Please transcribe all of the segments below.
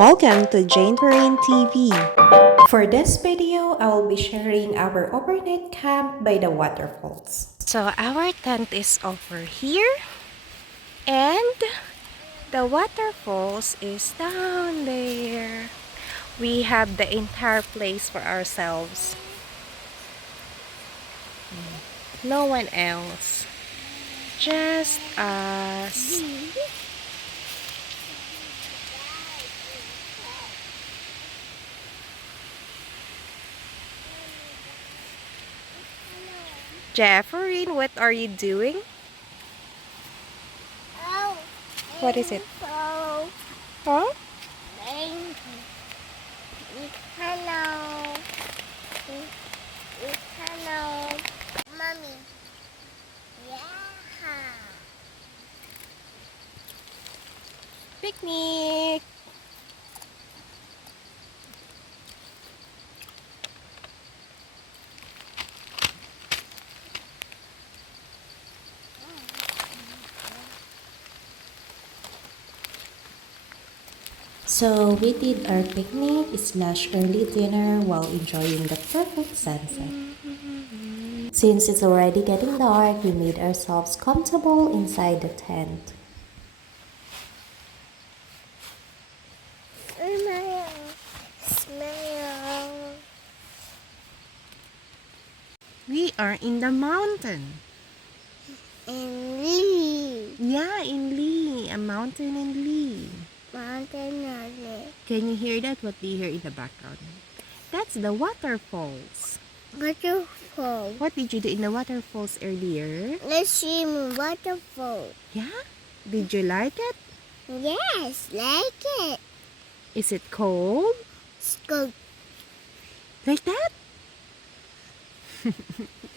Welcome to Jane Perrine TV. For this video, I will be sharing our overnight camp by the waterfalls. So our tent is over here and the waterfalls is down there. We have the entire place for ourselves. No one else. Just us. Jefferine, what are you doing? What is it? Huh? Hello. Hello. Mommy. Yeah. Picnic. So we did our picnic slash early dinner while enjoying the perfect sunset. Since it's already getting dark, we made ourselves comfortable inside the tent. Smile. We are in the mountain. And Lee. Yeah, in Lee. A mountain in Lee. Mountain Lee. Can you hear that? What do you hear in the background? That's the waterfalls. Waterfall. What did you do in the waterfalls earlier? Let's swim waterfall. Yeah? Did you like it? Yes, like it. Is it cold? Scoop. Like that?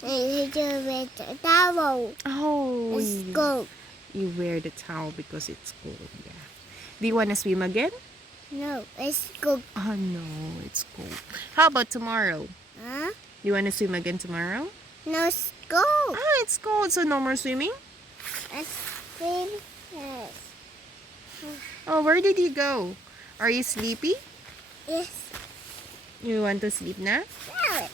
A little bit towel. Oh, Scoop. you wear the towel because it's cold. Yeah. Do you want to swim again? No, it's scoop. Oh no, it's cold. How about tomorrow? Huh? You want to swim again tomorrow? No scoop. Ah, it's cold, so no more swimming? It's swim. Yes. Oh, where did you go? Are you sleepy? Yes. You want to sleep now? Now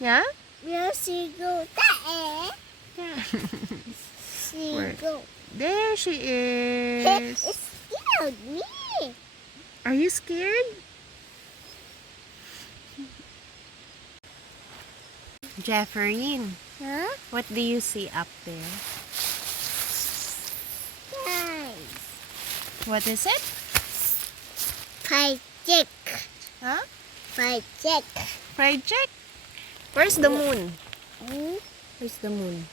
Yeah? where she go? There. Yeah. She Where? go. There she It is. scared me. Are you scared? Jefferine, Huh? what do you see up there? Guys. What is it? Fight check. Huh? Fight check. Fried chick? Where's the moon? Hmm? Where's the moon?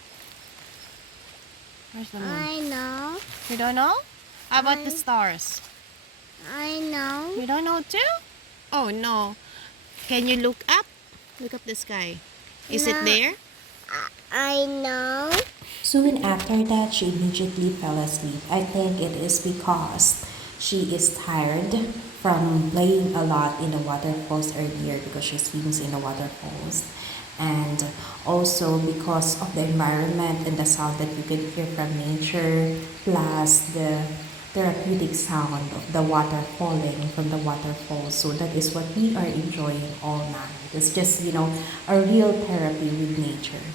Where's the moon? I know. You don't know? How about the stars? I know. You don't know too? Oh no. Can you look up? Look up the sky. Is it No. there? I know. Soon after that, she immediately fell asleep. I think it is because she is tired from playing a lot in the waterfalls earlier because she swims in the waterfalls. And also because of the environment and the sound that you can hear from nature, plus the therapeutic sound of the water falling from the waterfalls. So that is what we are enjoying all night. It's just, a real therapy with nature.